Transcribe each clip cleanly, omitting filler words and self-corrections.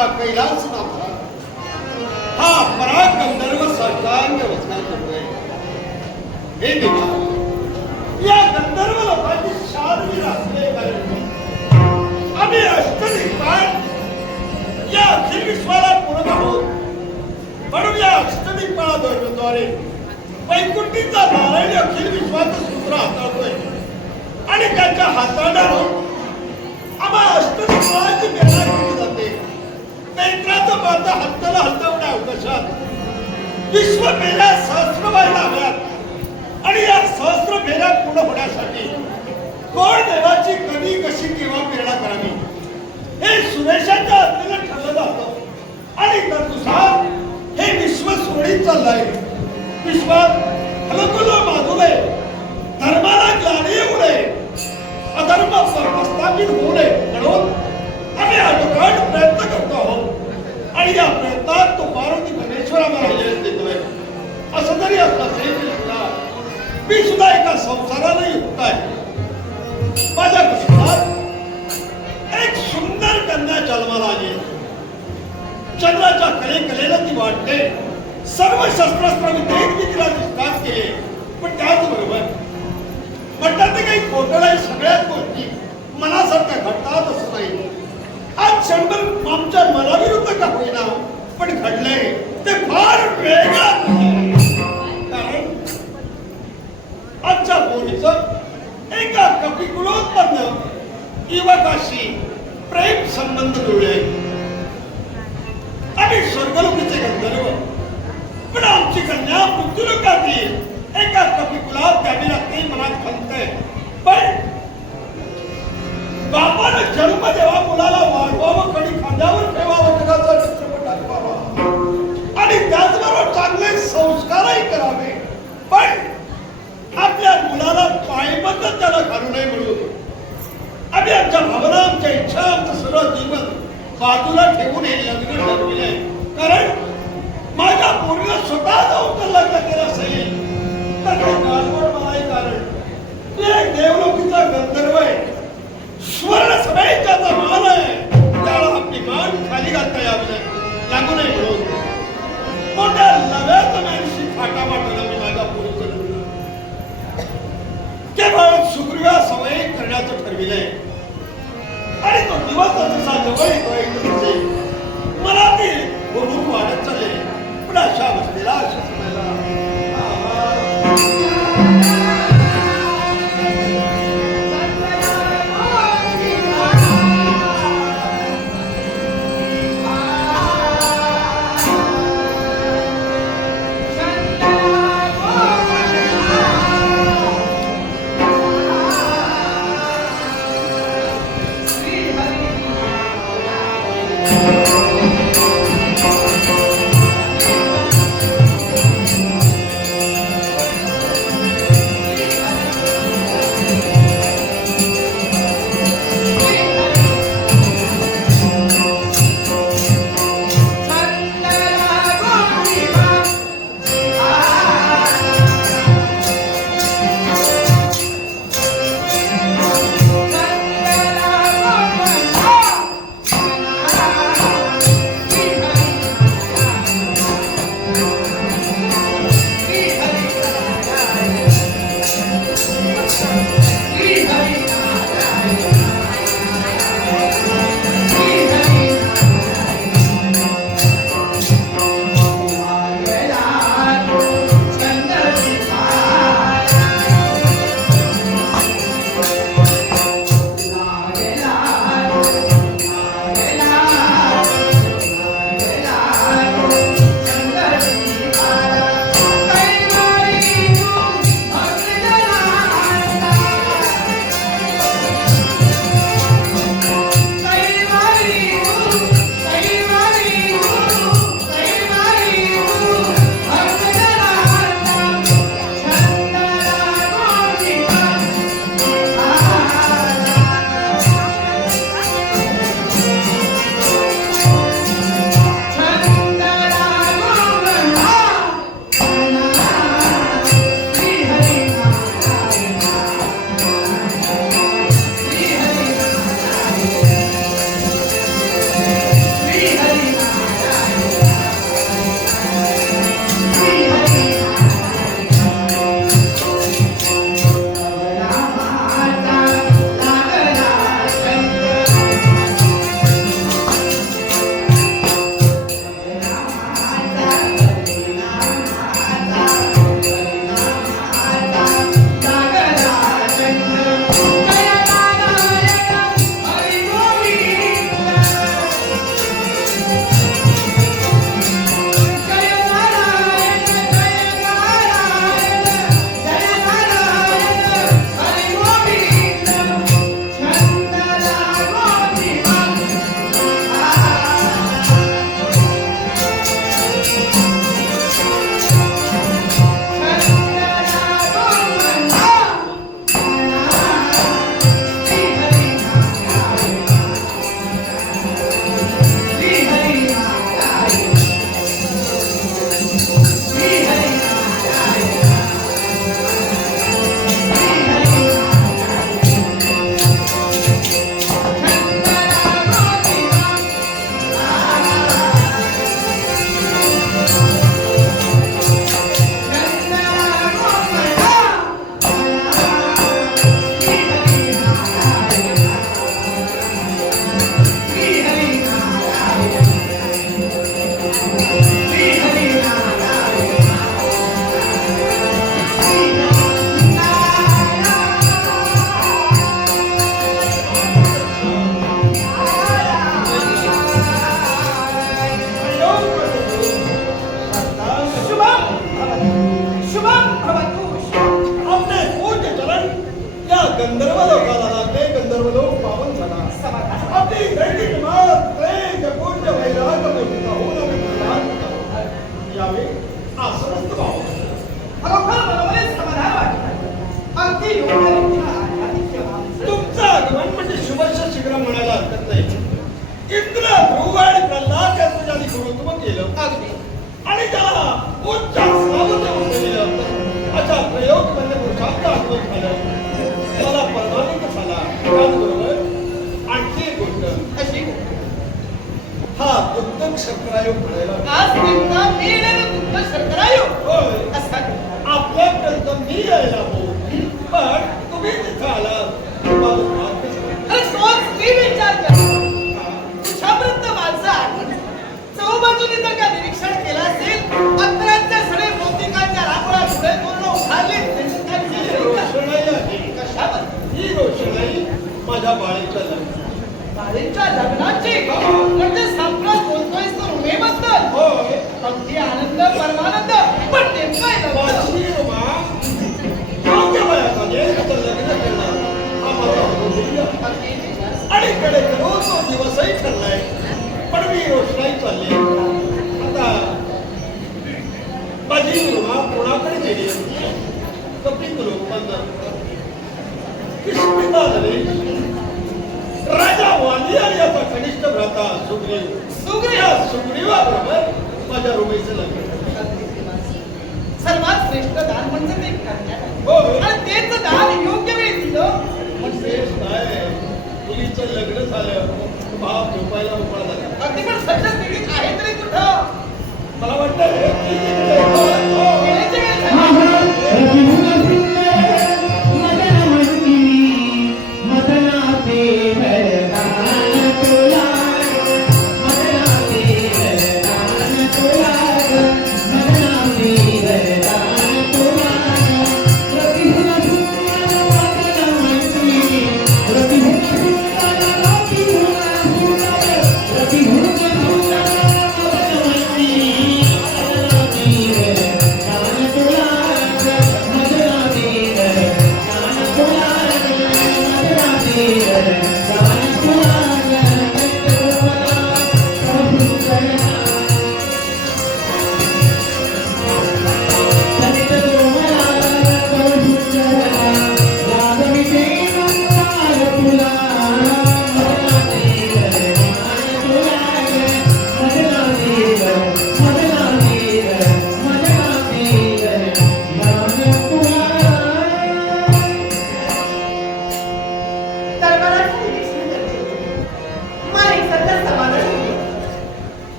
हा कैलासनाथ हा पराग गंधर्व साष्टांग वचना करतोय. हे देवा, या गंधर्व लोकांची शारीरिक असले कारण आम्ही अष्टदिग्पाल या अखिल विश्वाला पुरत आहोत. म्हणून या अष्टदिग्पालाद्वारे वैकुंठीचा नारायण अखिल विश्वाचं सूत्र हाताळतोय आणि त्याच्या हाताळण्यावर आम्हा अष्टदिग्पालाची प्रेरणा केली जाते. नेत्राचं बांधा हलताना हलवण्या अवकाशात विश्व फेऱ्या सहस्र व्हायला हव्यात आणि या सहस्र फेऱ्या पूर्ण होण्यासाठी कोण देवाची कधी कशी केव्हा प्रेरणा करावी हे सुरेशाच्या हाताने ठरलं जातं आणि तदनुसार हे विश्व सुरळीत चाललंय. विश्वात हलकुल माधुले धर्माला ग्लानी येऊ नये, अधर्म प्रस्थापित होऊ नये म्हणून आम्ही अडोकाट प्रयत्न करतो आहोत आणि या प्रयत्नात तो पार्वती परमेश्वर आम्हाला यश देतोय. असं तरी असलं सुद्धा मी सुद्धा एका संसाराला युक्त आहे. माझ्या कुटुंबात एक सुंदर कन्या जन्माला आली. चंद्राच्या कलेला ती वाटते. सर्व शस्त्रास्त्र विद्येत मी तिला निष्कात केले, पण त्याचबरोबर म्हणतात ते काही खोटं नाही. सगळ्याच गोष्टी मनासारख्या घडतात असं नाही. आज क्षणभर आमच्या मनाविरुद्ध का होईना पण घडलंय ते फार वेगळं. कारण आजच्या बोलीचं एका कपिकुलोत्पन्न युवकाशी प्रेम संबंध जुळले आणि स्वर्गलोकीचे गंधर्व. पण आमची कन्या मृत्यूलोकातील एका कपिकुलात द्यावी लागते मनात खंतय. पण बापानं जन्म देवा मुलाला वाढवावं, कडी खांद्यावर ठेवावं, जगाचा चित्रपट दाखवावा आणि त्याचबरोबर चांगले संस्कारही करावे. पण आपल्या मुलाला पायबंद त्याला घालू नये म्हणून आम्ही आमच्या भावना, आमच्या इच्छा, आमचं सर्व जीवन बाजूला ठेवून हे लग्न ठरविले. कारण माझ्या पोरीला स्वतः जाऊन तर लग्न केलं असेल तर ते गालबोट मलाही. कारण ते एक देवलोकीचा गंधर्व आहे, स्वर्ण सभेचा मान आहे. त्याला आपली मान खाली घालता यावी लागू नये म्हणून मोठ्या नव्याच माणशी फाटा वाटला मी माझ्या पोरीचं केवळ सुग्रीवा सवय करण्याचं ठरविलंय. आणि तो दिवस जसा जवळ येतोय मनातील भूक वाढत चालले. पण अशा अवस्थेला अशा समयाला गंधर्व लोकाला लागले, गंधर्व लोक पावन झाला. समाधान. आपली दैनिक मात प्रेम पूज्य वैराग मोठा होऊन आम्ही प्रदान यावे असं नसतं भाऊ. खरोखर मला समाधान वाटतं. अगदी योग्य रीतीनं आध्यात्मिक माणसं. तुमचं आगमन म्हणजे शुभस्य शीघ्र म्हणायला हरकत नाही. इंद्र ध्रुव आणि प्रल्हाद यांचं ज्यांनी गुरुत्व केलं अगदी. आणि त्याला उच्च आसनावर देऊन दिलं. अशा प्रयोग म्हणजे पुरुषार्थ आगमन झालं. मला परमानंद झाला. त्याचबरोबर आणखी एक गोष्ट अशी हा दुग्ध शर्करायोग म्हणायला आज तुमचा नीड आणि तुमचा शर्करायो होय. असा आपल्यापर्यंत मी यायला हो, पण तुम्ही तिथं आलात माझं भाग्य झालं. अरे तोच मी विचार करतो. तुझ्यापर्यंत माझं आगमन चौबाजूने जर का निरीक्षण केलं असेल, अकरांच्या सगळे मोतिकांच्या रांगोळ्या पुढे पूर्ण उभारले. ही रोषणाई आहे. कशावर? ही रोषणाई माझ्या बाळीच्या लग्नात. बाळींच्या लग्नाची म्हणजे संप्रत बोलतोय तो रुमेबद्दल. होय. अगदी आनंद परमानंद. पण नेमका लग्न माझी रुमा योग्य वयामध्ये तिचं लग्न करणार हा माझा उद्देश आहे. अगदी निराश. आणि कडे करून तो दिवसही ठरलाय. पण मी रोषणाई चालली. आता माझी रुमा कोणाकडे गेली कपिल लोकमान्य किस्मिता झाली. राजा वाली आणि याचा कनिष्ठ भ्राता सुग्रीव सुग्रीव. सुग्रीवाबरोबर माझ्या रुमेचं लग्न. सर्वात श्रेष्ठ दान म्हणजे ते कन्या. होय. आणि तेच दान योग्य वेळी दिलं पण तेच नाही, मुलीचं लग्न झालं बाप झोपायला मोकळा झाला. अगदी. पण सध्या स्थितीत आहे तरी कुठं मला वाटतं की तिकडे हो. येण्याची वेळ झाली.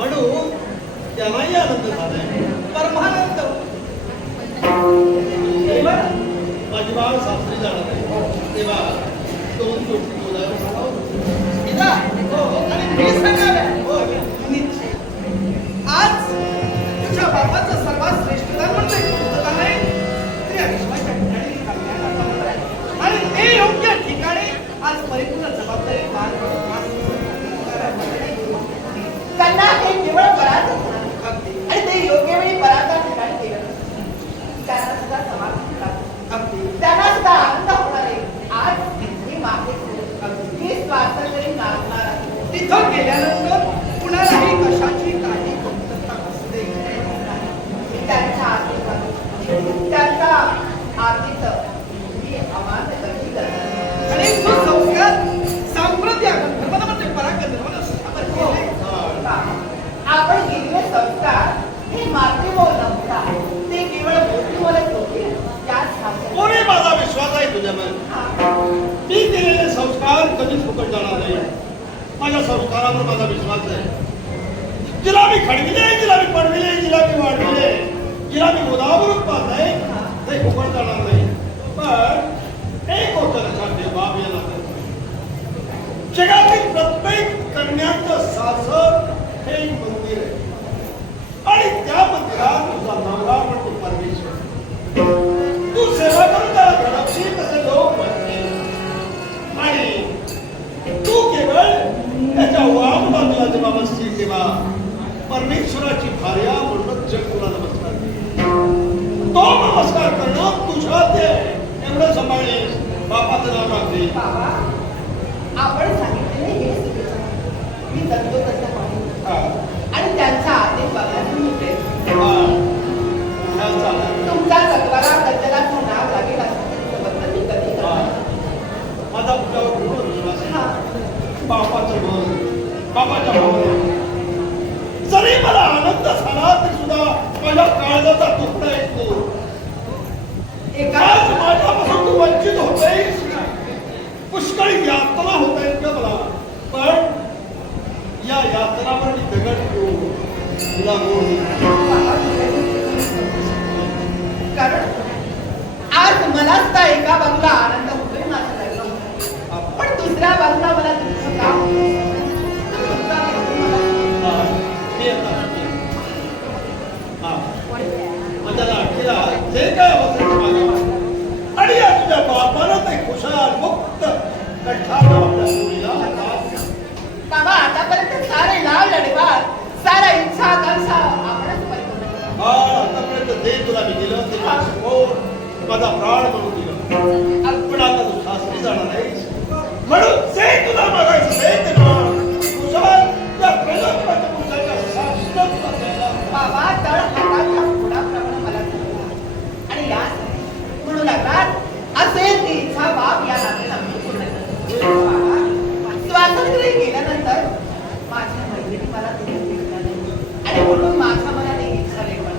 म्हणून त्यालाही आनंद झालाय. परमानंद. तेव्हा माझी बाळ सासरी जाणार आहे, तेव्हा 2 गोष्टी बोलायला सांगावं. पिता, आणि मी सांगाव्या. निश्चित. आज तुझ्या बापाचं सर्वात श्रेष्ठ दान म्हणजे पूर्तता नाही, तर या विश्वाच्या ठिकाणी कल्याण असणार आहे. आणि ते योग्य ठिकाणी आज परिपूर्ण जबाबदारी पार त्यांना हे केवळ परातच नाही. आणि ते योग्य वेळी पराच्या ठिकाणी केलं त्यांना सुद्धा समाधान प्राप्त. त्यांना सुद्धा आनंद होणार आहे. आज मी मागे मी स्वातंत्र्य नांदणार आहे. तिथं गेल्यानंतर कुणालाही कशाची काही कमतरता नसते. त्यांच्या आर्थिक त्यांचा आर्थिक मी अमान्य कधी करणार. आणि सुसंस्कार सांप्रदायिक धर्मामध्ये पराक्रम आपण केले. आपण केलेले संस्कार हे मातृमोल नव्हता, ते केवळ मूर्तीमोलच होते. कोणी माझा विश्वास आहे तुझ्यावर. मी केलेले संस्कार कधीच फुकट जाणार नाही. माझ्या संस्कारावर माझा विश्वास आहे. जिला मी खडविले, जिला मी पडविले, जिला मी वाढविले, जिला मी गोदावरून पाहताय ते फुकट जाणार नाही. पण एक गोष्ट लक्षात ठेव बाप या नात्यात, जगातील प्रत्येक कन्याचं सासर हे एक मंदिर आहे आणि त्या मंदिरात तुझा नवरा म्हणजे परमेश्वर. तू सेवा करून त्याला घडवशील तसे लोक म्हणतील आणि तू केवळ त्याच्या वाम बाजूला जेव्हा बसशील तेव्हा परमेश्वराची भार्या म्हणून जग तुला नमस्कार करेल. तो नमस्कार करणं तुझ्या ते एवढं सांभाळले. बापाचं नाव राखते. बाबा, आपण सांगितलेले हे चुकीचं आहे. मी जगतो तसं पाहिजे आणि त्यांचा आदेश बघण्यातून होते. तुमच्या तत्वाला कचराचं नाव लागेल असं बद्दल मी कधी माझा पुढच्यावर पूर्ण विश्वास आहे. बापाचं मन, बापाच्या भावना, जरी मला आनंद झाला तरी सुद्धा माझ्या काळजाचा तुकडा येतो. आज माझ्यापासून तू वंचित होतेस, पुष्कळी यातना होत आहेत का मला, पण या यातनावर मी दगड ठेवून तुला कारण आज मलाच तर एका बाजूला आनंद होतोय माझ्या लाईफमध्ये, पण दुसऱ्या बाजूला मला दुःख का होतं? माझ्या लाठीला जे काय अवस्थेची मागणी आणि या तुझ्या बापानं ते खुशाल मुक्त कंठाला आपल्या मुलीला बाबा, आतापर्यंत सारे लाड लढवार सारा इच्छा आकांक्षा आपणच परिपूर्ण केला. आतापर्यंत जे तुला मी दिलं ते माझा प्राण म्हणून दिलं. पण आता तू सासरी जाणार आहेस म्हणून जे तुला मागायचं ते खुशाल त्या प्रजापती पुरुषाच्या साक्षीला तुला द्यायला. बाबा, तळ हाताच्या फोडाप्रमाणे मला दिला आणि या म्हणू लागतात असेल ती इच्छा बाप या नात्याला मी पूर्ण करतो. बाबा, स्वातंत्र्य गेल्यानंतर माझ्या मैत्रिणी मला तिथे भेटल्या नाही आणि म्हणून माझ्या मनात एक इच्छा निर्माण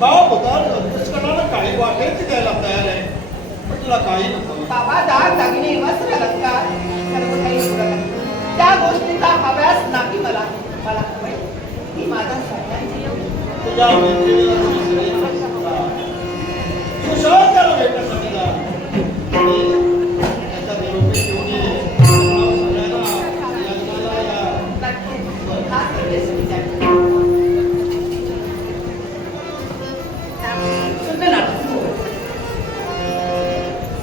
बाप होता अंतस्करणाला काही वाटेल ती द्यायला तयार आहे, पण तुला काही नको. बाबा, दाग दागिने वस्त्र अलंकार सर्व काही पुरत आहे. त्या गोष्टीचा हव्यास नाही मला. मला हवंय मी माझा सगळ्यांची तुझ्या मैत्रिणीला विसरेल. खुशाल त्याला भेटण्यासाठी जा. त्याचा निरोपी घेऊन ये. सगळ्यांना लग्नाला या. हा संदेश विचार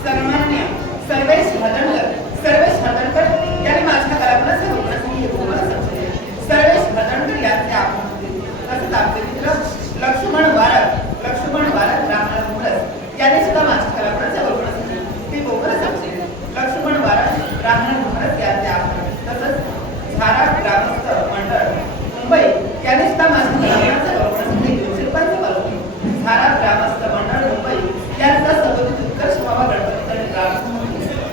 सन्माननीय सर्वेश भदनकर, सर्वेश भदनकर यांनी माझ्या कलापनाचे रोखण्यासाठी तुम्हाला समजले. सर्वेश भदनकर यांचे आपण तसंच आपले मित्र लक्ष्मण वारक रामनाथ मुरस यांनी सुद्धा माझ्या कलापनाचे रोखण्यासाठी ते बोगस समजले. लक्ष्मण वारक रामनाथ मुरस यांचे आपण तसंच झारा ग्रामस्थ मंडळ मुंबई यांनी सुद्धा माझ्या कलापनाचे रोखण्यासाठी शिल्पांचे बनवले. झारा ग्रामस्थ मंडळ मुंबई यांचा सदोदित उत्कर्ष व्हावा गणपती आणि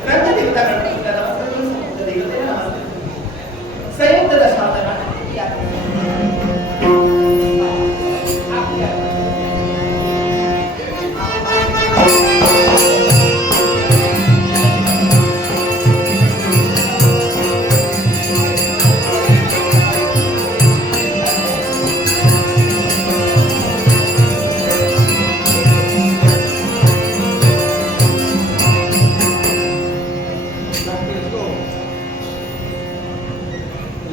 ग्रंथ देवता गणपतीला नमस्कार करून समुद्र देवतेला नमस्कार. संयुक्त दशावतारा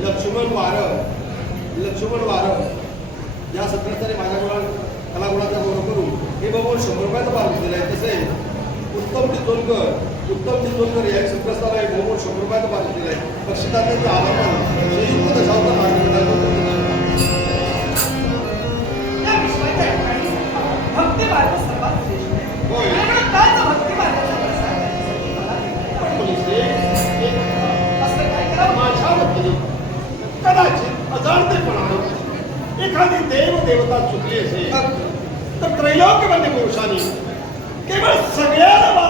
लक्ष्मण वारव या सत्रास्थानी माझ्या कलागुणाचा गौरव करून हे बघून 100 रुपयाचं पारितोषिक दिलं आहे. तसे उत्तम चितोलकर या सत्रास्थाला हे बघून 100 रुपयाचं पारितोषिक दिलं आहे. बक्षिसात्यांचं आभार मानून संयुक्त दशावतार नाट्यमंडळाचं या विश्वाच्या ठिकाणी भक्ती मार्ग सर्वात श्रेष्ठ आहे. होय. त्यामुळे त्याच भक्ती मार्गाचा प्रसार करण्यासाठी मला पोलिसे असं काय करावं? माझ्या वतीने कदाचित अजाणतेपणाने एखादी देवता चुकली असेल तर त्रैलोक्यवंद्य पुरुषांनी केवळ सगळ्यांना